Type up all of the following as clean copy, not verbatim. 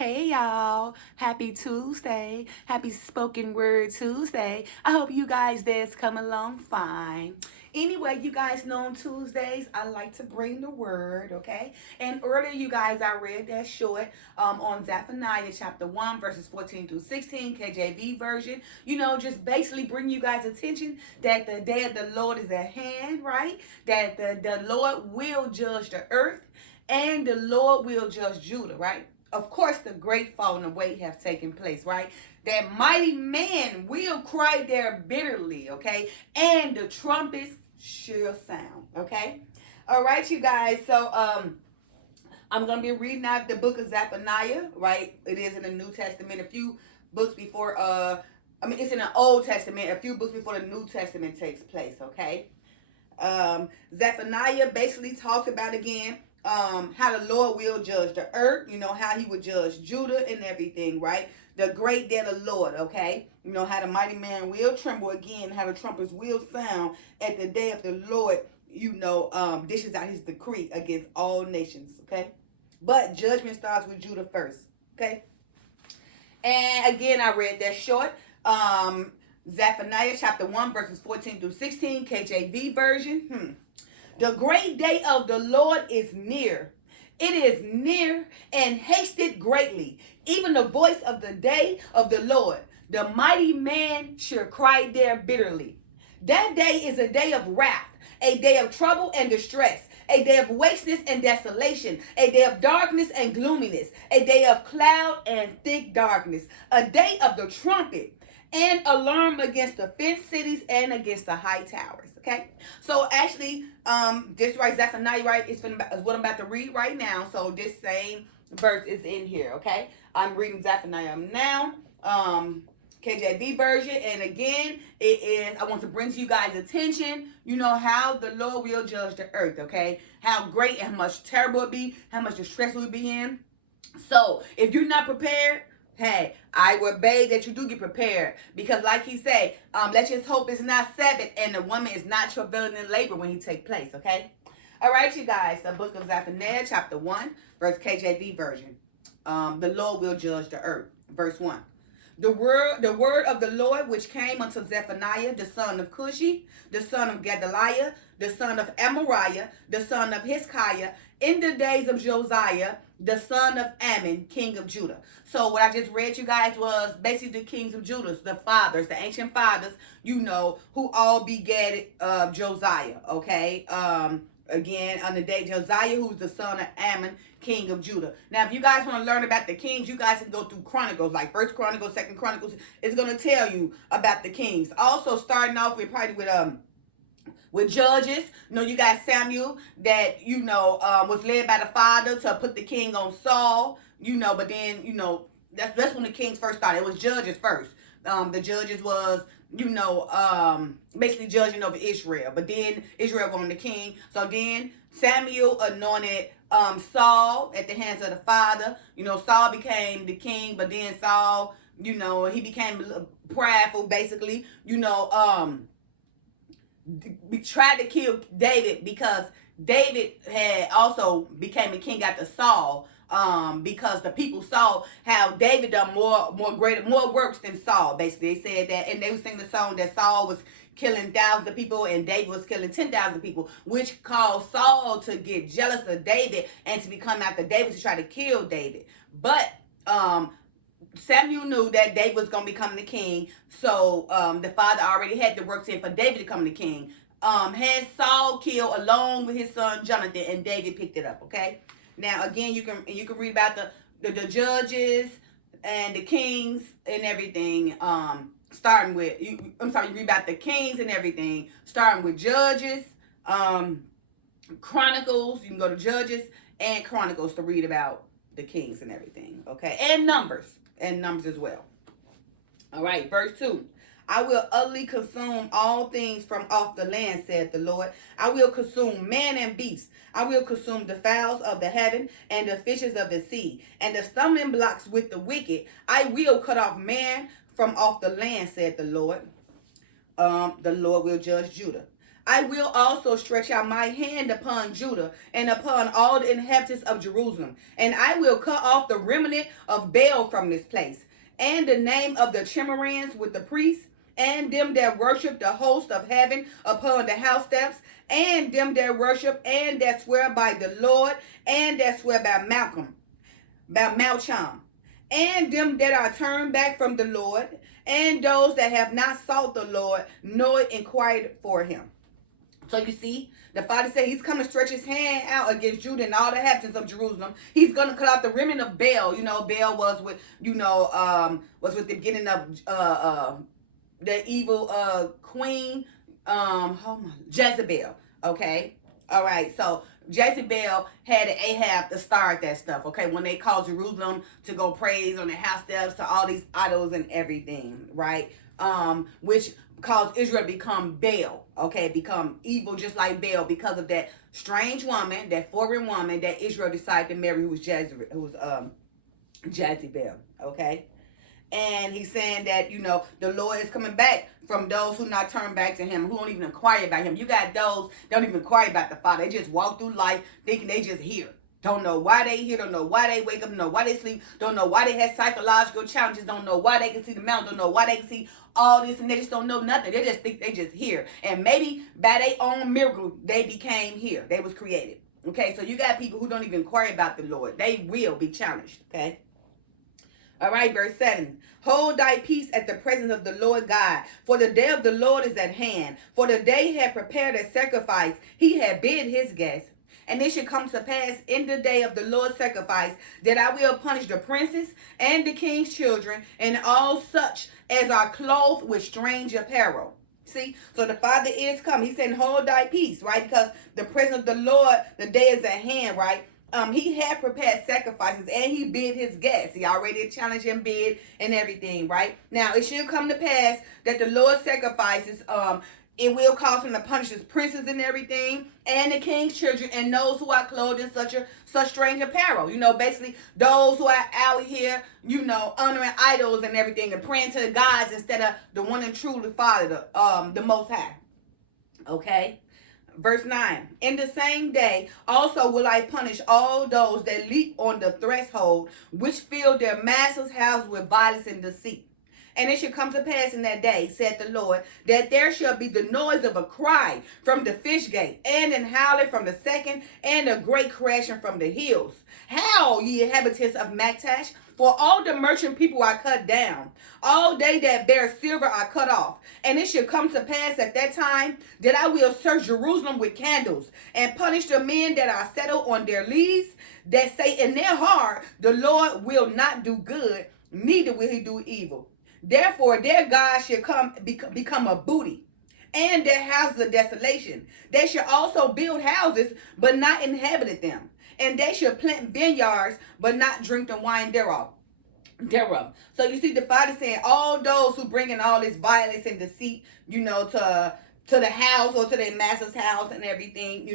Hey y'all, happy Tuesday, happy spoken word Tuesday. I hope you guys that's come along fine. Anyway, you guys know on Tuesdays I like to bring the word, okay? And earlier you guys I read that short on Zephaniah chapter 1 verses 14 through 16 KJV version. Just basically bring you guys attention that the day of the Lord is at hand, right? That the Lord will judge the earth and the Lord will judge Judah, right? Of course, the great falling away have taken place, right? That mighty man will cry there bitterly, okay? And the trumpets shall sound, okay? All right, you guys. So, I'm going to be reading out the book of Zephaniah, right? It is in the New Testament. A few books before, it's in the Old Testament. A few books before the New Testament takes place, okay? Zephaniah basically talks about again how the Lord will judge the earth, how he would judge Judah and everything, right? The great day of the Lord, okay? How the mighty man will tremble again, how the trumpets will sound at the day of the Lord, dishes out his decree against all nations, okay? But judgment starts with Judah first, okay? And again, I read that short. Zephaniah chapter 1, verses 14 through 16, KJV version. The great day of the Lord is near. It is near and hasted greatly. Even the voice of the day of the Lord. The mighty man shall cry there bitterly. That day is a day of wrath, a day of trouble and distress, a day of wasteness and desolation, a day of darkness and gloominess, a day of cloud and thick darkness, a day of the trumpet and alarm against the fenced cities and against the high towers. Okay, so actually, this right, Zephaniah, right, is what I'm about to read right now. So this same verse is in here. Okay, I'm reading Zephaniah now, KJV version, and again, it is. I want to bring to you guys attention. How the Lord will judge the earth. Okay, how great and how much terrible it be, how much distress we'll be in. So if you're not prepared, hey, I would beg that you do get prepared, because like he said, let's just hope it's not Sabbath and the woman is not travailing in labor when he take place, okay? All right, you guys, the book of Zephaniah, chapter 1, verse KJV version. The Lord will judge the earth. Verse 1. The word of the Lord which came unto Zephaniah, the son of Cushi, the son of Gedaliah, the son of Amariah, the son of Hezekiah, in the days of Josiah, the son of Ammon, king of Judah. So what I just read you guys was basically the kings of Judah, the fathers, the ancient fathers, who all begat Josiah, okay? Again, on the day Josiah, who's the son of Ammon, king of Judah. Now, if you guys want to learn about the kings, you guys can go through Chronicles, like First Chronicles, Second Chronicles. It's going to tell you about the kings. Also, starting off with with Judges. You got Samuel that, was led by the father to put the king on Saul, but then, that's when the kings first started. It was Judges first. The Judges was, basically judging over Israel. But then Israel wanted the king. So then Samuel anointed Saul at the hands of the father. Saul became the king, but then Saul, he became prideful, basically. We tried to kill David because David had also became a king after Saul, because the people saw how David done more works than Saul. Basically, they said that, and they would sing the song that Saul was killing thousands of people and David was killing 10,000 people, which caused Saul to get jealous of David and to become after David to try to kill David. But Samuel knew that David was going to become the king, so the father already had the works in for David to become the king. Had Saul killed along with his son Jonathan, and David picked it up. Okay. Now again, you can read about the judges and the kings and everything. Starting with you read about the kings and everything. Starting with Judges, Chronicles. You can go to Judges and Chronicles to read about the kings and everything. Okay, and Numbers as well. All right, verse 2. I will utterly consume all things from off the land, said the Lord. I will consume man and beast. I will consume the fowls of the heaven and the fishes of the sea, and the stumbling blocks with the wicked. I will cut off man from off the land, said the Lord. The Lord will judge Judah. I will also stretch out my hand upon Judah and upon all the inhabitants of Jerusalem, and I will cut off the remnant of Baal from this place, and the name of the Chimerans with the priests, and them that worship the host of heaven upon the house steps, and them that worship and that swear by the Lord, and that swear by Malcham, and them that are turned back from the Lord, and those that have not sought the Lord, nor inquired for him. So you see, the Father said he's coming to stretch his hand out against Judah and all the inhabitants of Jerusalem. He's going to cut out the remnant of Baal. You know, Baal was with, was with the beginning of the evil queen, Jezebel. Okay, all right. So Jezebel had Ahab to start that stuff. Okay, when they caused Jerusalem to go praise on the house steps to all these idols and everything, right? Which caused Israel to become Baal. Okay, become evil just like Baal because of that strange woman, that foreign woman that Israel decided to marry, who was Jezebel. Okay. And he's saying that, the Lord is coming back from those who not turn back to him, who don't even inquire about him. You got those that don't even inquire about the Father. They just walk through life thinking they just here. Don't know why they here, don't know why they wake up, don't know why they sleep, don't know why they had psychological challenges, don't know why they can see the mountain, don't know why they can see all this, and they just don't know nothing. They just think they just here. And maybe by their own miracle, they became here. They was created. Okay, so you got people who don't even inquire about the Lord. They will be challenged. Okay. All right, verse 7. Hold thy peace at the presence of the Lord God, for the day of the Lord is at hand. For the day had prepared a sacrifice, he had bid his guests. And it should come to pass in the day of the Lord's sacrifice that I will punish the princes and the king's children and all such as are clothed with strange apparel. See, so the Father is come. He said, hold thy peace, right? Because the presence of the Lord, the day is at hand, right? He had prepared sacrifices and he bid his guests. He already challenged and bid and everything, right? Now, it should come to pass that the Lord's sacrifices, it will cause him to punish his princes and everything, and the king's children, and those who are clothed in such strange apparel. Basically those who are out here, honoring idols and everything, and praying to the gods instead of the one and truly Father, the Most High. Okay. Verse 9, in the same day also will I punish all those that leap on the threshold, which fill their master's house with violence and deceit. And it shall come to pass in that day, saith the Lord, that there shall be the noise of a cry from the fish gate, and an howling from the second, and a great crashing from the hills. Howl, ye inhabitants of Maktash, for all the merchant people are cut down. All they that bear silver are cut off. And it shall come to pass at that time that I will search Jerusalem with candles, and punish the men that are settled on their lees, that say in their heart, the Lord will not do good, neither will he do evil. Therefore their God shall become a booty, and their houses a desolation. They shall also build houses, but not inhabit them. And they shall plant vineyards, but not drink the wine thereof. So you see the Father saying all those who bring in all this violence and deceit, to the house or to their master's house and everything,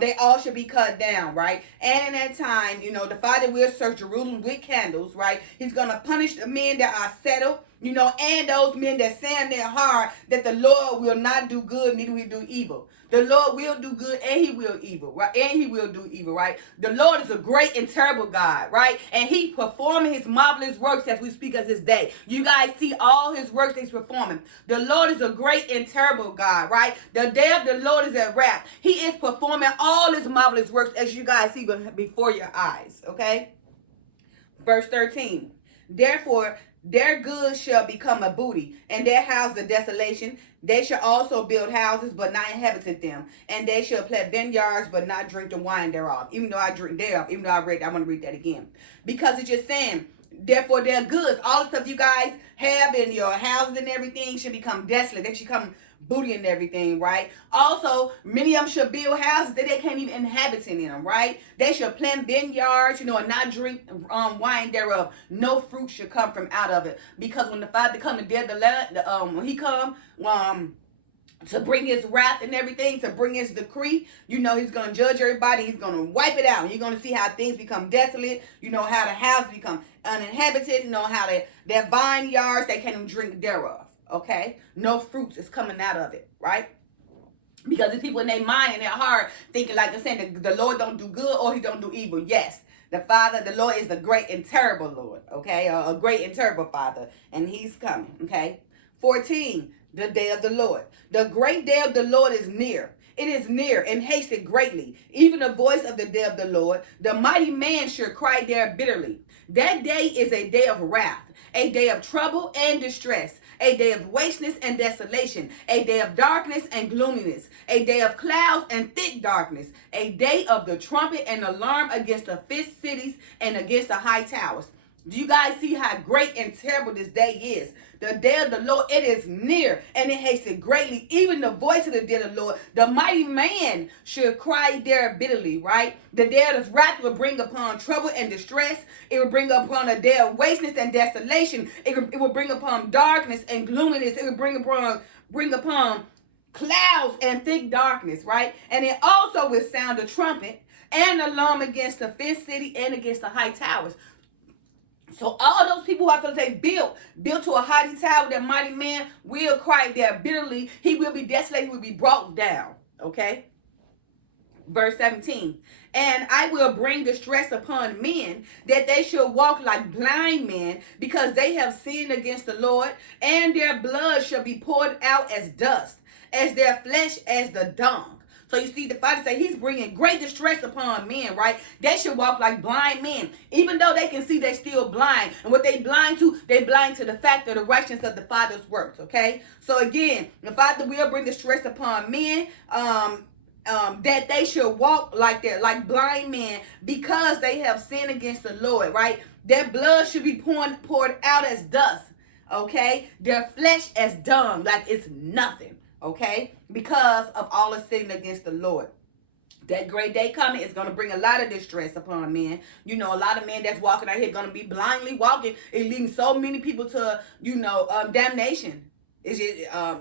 they all should be cut down, right? And in that time, the Father will search Jerusalem with candles, right? He's going to punish the men that are settled, and those men that say in their heart that the Lord will not do good, neither will he do evil. The Lord will do good and he will evil, right? And he will do evil, right? The Lord is a great and terrible God, right? And he performing his marvelous works as we speak of his day. You guys see all his works that he's performing. The Lord is a great and terrible God, right? The day of the Lord is at wrath. He is performing all his marvelous works as you guys see before your eyes, okay? Verse 13. Therefore, their goods shall become a booty, and their house a desolation. They shall also build houses, but not inhabit them. And they shall plant vineyards, but not drink the wine thereof. Even though I drink thereof, even though I want to read that again. Because it's just saying, therefore their goods, all the stuff you guys have in your houses and everything should become desolate. They should become booty and everything, right? Also, many of them should build houses that they can't even inhabit in them, right? They should plant vineyards, and not drink wine thereof. No fruit should come from out of it. Because when the Father come to dead the letter, when he come to bring his wrath and everything, to bring his decree, he's going to judge everybody. He's going to wipe it out. You're going to see how things become desolate. How the houses become uninhabited. How their vineyards, they can't even drink thereof. Okay, no fruits is coming out of it, right? Because the people in their mind and their heart thinking, like they're saying, the Lord don't do good or he don't do evil. Yes, the Lord is the great and terrible Lord, okay? A great and terrible Father, and he's coming, okay? 14, the day of the Lord. The great day of the Lord is near. It is near and hasted greatly. Even the voice of the day of the Lord, the mighty man should cry there bitterly. That day is a day of wrath, a day of trouble and distress, a day of wasteness and desolation, a day of darkness and gloominess, a day of clouds and thick darkness, a day of the trumpet and alarm against the fifth cities and against the high towers. Do you guys see how great and terrible this day is? The day of the Lord, it is near and it hasted greatly. Even the voice of the day of the Lord, the mighty man should cry there bitterly, right? The day of his wrath will bring upon trouble and distress. It will bring upon a day of wasteness and desolation. It will bring upon darkness and gloominess. It will bring upon clouds and thick darkness, right? And it also will sound a trumpet and alarm against the fifth city and against the high towers. So all those people who I feel they built to a haughty tower, that mighty man will cry there bitterly. He will be desolated. He will be brought down. Okay. Verse 17. And I will bring distress upon men, that they shall walk like blind men, because they have sinned against the Lord, and their blood shall be poured out as dust, as their flesh as the dung. So you see, the Father say he's bringing great distress upon men, right? They should walk like blind men. Even though they can see, they still blind. And what they blind to the fact of the righteousness of the Father's works, okay? So again, the Father will bring distress upon men, that they should walk like blind men, because they have sinned against the Lord, right? Their blood should be poured out as dust, okay? Their flesh as dung, like it's nothing. Okay, because of all the sin against the Lord. That great day coming is going to bring a lot of distress upon men. You know, a lot of men that's walking out here going to be blindly walking and leading so many people to, damnation. Is it, yeah,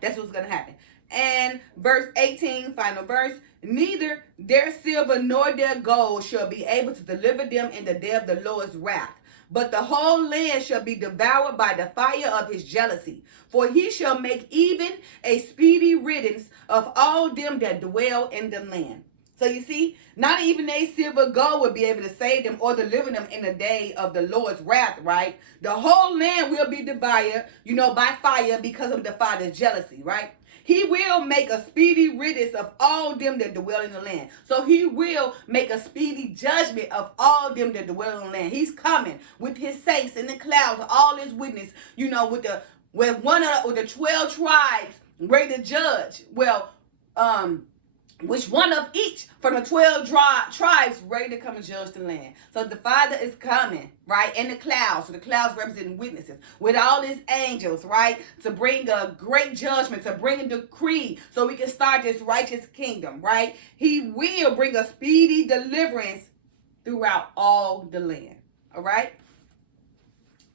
that's what's going to happen. And verse 18, final verse. Neither their silver nor their gold shall be able to deliver them in the day of the Lord's wrath. But the whole land shall be devoured by the fire of his jealousy. For he shall make even a speedy riddance of all them that dwell in the land. So you see, not even their silver gold will be able to save them or deliver them in the day of the Lord's wrath, right? The whole land will be devoured, by fire because of the Father's jealousy, right? He will make a speedy riddance of all them that dwell in the land. So he will make a speedy judgment of all them that dwell in the land. He's coming with his saints in the clouds, all his witness, with the 12 tribes ready to judge. Well, which one of each from the 12 tribes ready to come and judge the land. So the Father is coming, right, in the clouds. So the clouds representing witnesses with all his angels, right, to bring a great judgment, to bring a decree so we can start this righteous kingdom, right? He will bring a speedy deliverance throughout all the land, all right?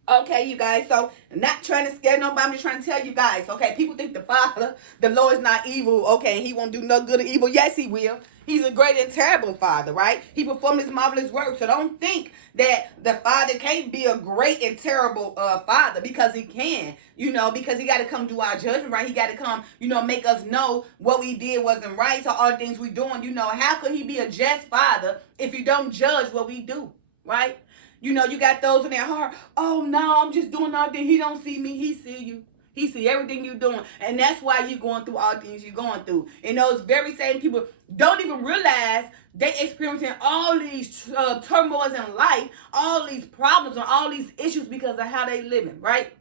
Okay, you guys, so I'm not trying to scare nobody. I'm just trying to tell you guys, okay, people think the Father, the Lord is not evil, okay, he won't do no good or evil. Yes, he will. He's a great and terrible Father, right? He performed his marvelous work. So don't think that the Father can't be a great and terrible Father, because he can, because he got to come do our judgment, right? He got to come, make us know what we did wasn't right. So all the things we doing, how could he be a just Father if you don't judge what we do, right? You got those in their heart. Oh, no, I'm just doing all things. He don't see me. He see you. He see everything you're doing. And that's why you're going through all things you're going through. And those very same people don't even realize they experiencing all these turmoils in life, all these problems and all these issues because of how they living, right?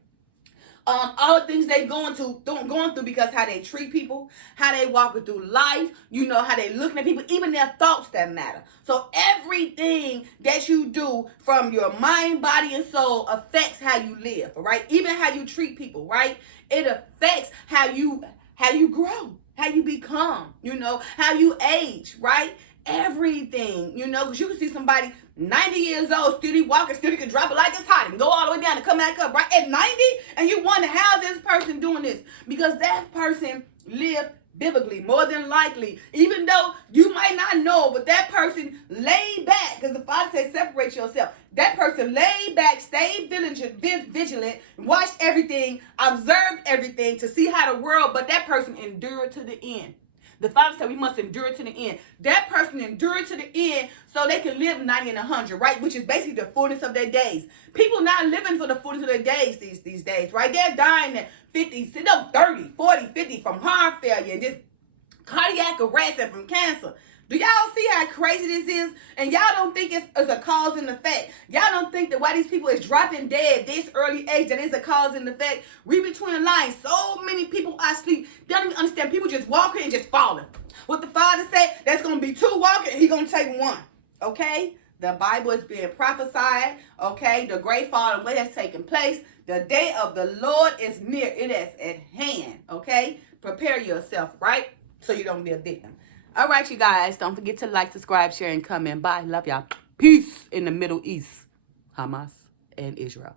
All the things they going through because how they treat people, how they walking through life, how they looking at people, even their thoughts that matter. So everything that you do from your mind, body, and soul affects how you live, right? Even how you treat people, right? It affects how you grow, how you become, how you age, right? Everything, because you can see somebody 90 years old, still walking, still can drop it like it's hot and go all the way down and come back up, right? At 90, and you wonder how this person doing this, because that person lived Biblically, more than likely, even though you might not know, but that person laid back, because the Father says separate yourself. That person laid back, stayed vigilant, watched everything, observed everything to see how the world, but that person endured to the end. The Father said we must endure to the end. That person endured to the end so they can live 90 and 100, right? Which is basically the fullness of their days. People not living for the fullness of their days these days, right? They're dying at 50, 30, 40, 50 from heart failure and just cardiac arrest and from cancer. Do y'all see how crazy this is? And y'all don't think it's a cause and effect. Y'all don't think that why these people is dropping dead this early age, that is a cause and effect. Read between the lines. So many people are asleep. They don't even understand. People just walking and just falling. What the Father said, there's going to be 2 walking and He's going to take 1. Okay? The Bible is being prophesied. Okay? The great fall away has taken place. The day of the Lord is near. It is at hand. Okay? Prepare yourself, right? So you don't be a victim. All right, you guys. Don't forget to like, subscribe, share, and comment. Bye. Love y'all. Peace in the Middle East. Hamas and Israel.